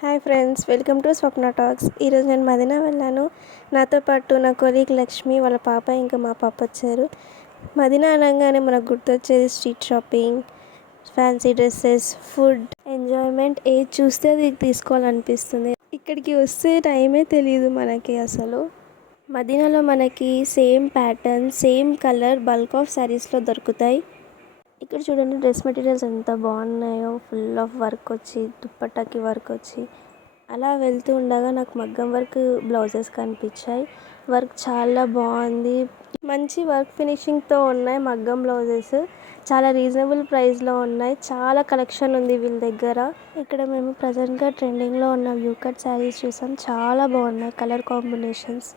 Hi friends, welcome to Swapna talks. ఈరోజు నేను మదీనా వెళ్ళాను. నాతో పాటు నా కొలీగ్ లక్ష్మి, వాళ్ళ పాప, ఇంకా మా పాప వచ్చారు. మదీనా అనగానే మనకు గుర్తొచ్చేది street shopping, fancy dresses, food, enjoyment. ఏది చూస్తే అది తీసుకోవాలనిపిస్తుంది. ఇక్కడికి వస్తే టైమే తెలియదు మనకి అసలు. మదీనాలో మనకి same pattern, same colour bulk of శారీస్లో దొరుకుతాయి. ఇక్కడ చూడండి, డ్రెస్ మెటీరియల్స్ ఎంత బాగున్నాయో. ఫుల్ ఆఫ్ వర్క్ వచ్చి, దుప్పట్టాకి వర్క్ వచ్చి. అలా వెళ్తూ ఉండగా నాకు మగ్గం వర్క్ బ్లౌజెస్ కనిపించాయి. వర్క్ చాలా బాగుంది. మంచి వర్క్ ఫినిషింగ్తో ఉన్నాయి మగ్గం బ్లౌజెస్. చాలా రీజనబుల్ ప్రైస్లో ఉన్నాయి. చాలా కలెక్షన్ ఉంది వీళ్ళ దగ్గర. ఇక్కడ మేము ప్రజెంట్గా ట్రెండింగ్లో ఉన్న వ్యూ కట్ శారీస్ చూసాం. చాలా బాగున్నాయి కలర్ కాంబినేషన్స్.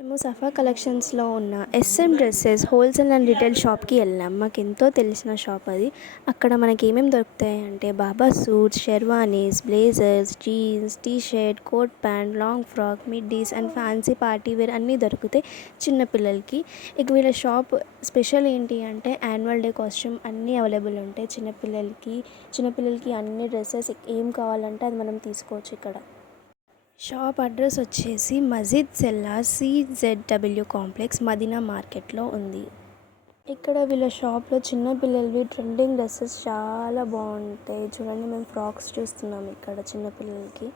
మేము సఫా కలెక్షన్స్లో ఉన్న SM dresses wholesale and retail షాప్కి వెళ్ళాం. మాకు ఎంతో తెలిసిన షాప్ అది. అక్కడ మనకి ఏమేమి దొరుకుతాయి అంటే బాబా suits, sherwanis, blazers, jeans, T-shirt, coat pant, long frock, middies and fancy party wear అన్నీ దొరుకుతాయి చిన్నపిల్లలకి. ఇక వీళ్ళ షాప్ స్పెషల్ ఏంటి అంటే యాన్యువల్ డే కాస్ట్యూమ్ అన్నీ అవైలబుల్ ఉంటాయి చిన్నపిల్లలకి అన్ని డ్రెస్సెస్ ఏం కావాలంటే అది మనం తీసుకోవచ్చు ఇక్కడ. షాప్ అడ్రస్ వచ్చేసి మజీద్ సెల్లా CZW కాంప్లెక్స్ మదీనా మార్కెట్లో ఉంది. ఇక్కడ వీళ్ళ షాప్లో చిన్నపిల్లలవి ట్రెండింగ్ డ్రెస్సెస్ చాలా బాగుంటాయి. చూడండి, మేము ఫ్రాక్స్ చూస్తున్నాం ఇక్కడ చిన్నపిల్లలకి.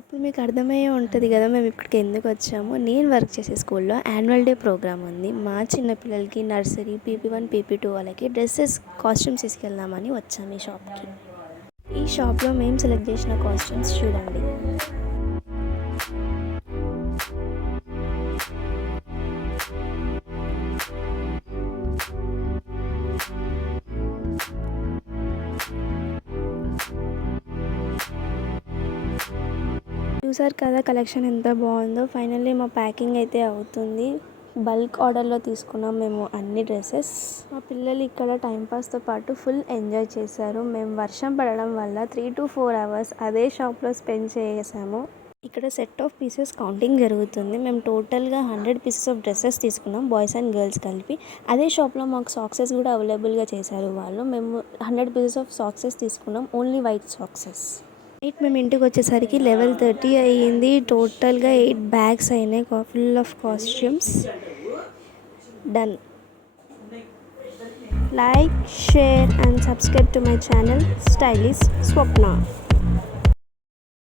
ఇప్పుడు మీకు అర్థమయ్యే ఉంటుంది కదా మేము ఇక్కడికి ఎందుకు వచ్చాము. నేను వర్క్ చేసే స్కూల్లో యాన్యువల్ డే ప్రోగ్రామ్ ఉంది. మా చిన్నపిల్లలకి నర్సరీ PP1 PP2 వాళ్ళకి డ్రెస్సెస్ కాస్ట్యూమ్స్ తీసుకెళ్దామని వచ్చాము ఈ షాప్కి. ఈ షాప్లో మేము సెలెక్ట్ చేసిన కాస్ట్యూమ్స్ చూడండి. చూసారు కదా కలెక్షన్ ఎంత బాగుందో. ఫైనల్లీ మా ప్యాకింగ్ అయితే అవుతుంది. బల్క్ ఆర్డర్లో తీసుకున్నాం మేము అన్ని డ్రెస్సెస్. మా పిల్లలు ఇక్కడ టైంపాస్తో పాటు ఫుల్ ఎంజాయ్ చేశారు. మేము వర్షం పడడం వల్ల 3 to 4 hours అదే షాప్లో స్పెండ్ చేసాము. ఇక్కడ సెట్ ఆఫ్ పీసెస్ కౌంటింగ్ జరుగుతుంది. మేము టోటల్గా 100 పీసెస్ ఆఫ్ డ్రెస్సెస్ తీసుకున్నాం, బాయ్స్ అండ్ గర్ల్స్ కలిపి. అదే షాప్లో మాకు సాక్సెస్ కూడా అవైలబుల్గా చేశారు వాళ్ళు. మేము 100 పీసెస్ ఆఫ్ సాక్సెస్ తీసుకున్నాం, ఓన్లీ వైట్ సాక్సెస్. మేము ఇంటికి వచ్చేసరికి 11:30 అయ్యింది. టోటల్గా 8 బ్యాగ్స్ అయినాయి full of costumes. Done. Like, share and subscribe to my channel stylish Swapna.